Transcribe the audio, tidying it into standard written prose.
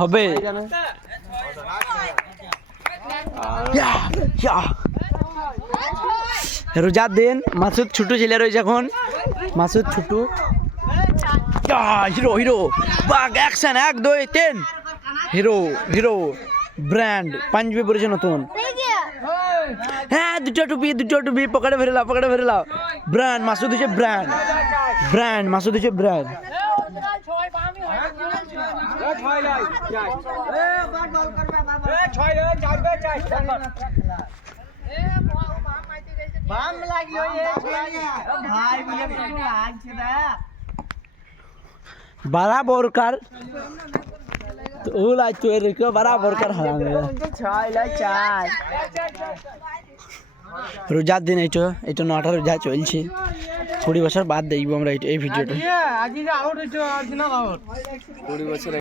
হবে রোজার দিন মাসুদ ছোট ছেলে রয়েছে এখন মাসুদ ছোট হিরো হিরো বাঘ অ্যাকশন 1 2 3 হিরো হিরো ব্র্যান্ড পাঞ্জাবি পরেছে নতুন হ্যাঁ দুটো টুপি পকেটে ভরে লাও ব্র্যান্ড মাসুদ হচ্ছে ব্র্যান্ড মাসুদ হচ্ছে ব্র্যান্ড बराबर कर बराबर कर রোজার দিন এটা 9টা রোজা চলছে 20 বছর বাদ দেখবো আমরা এই ভিডিওটা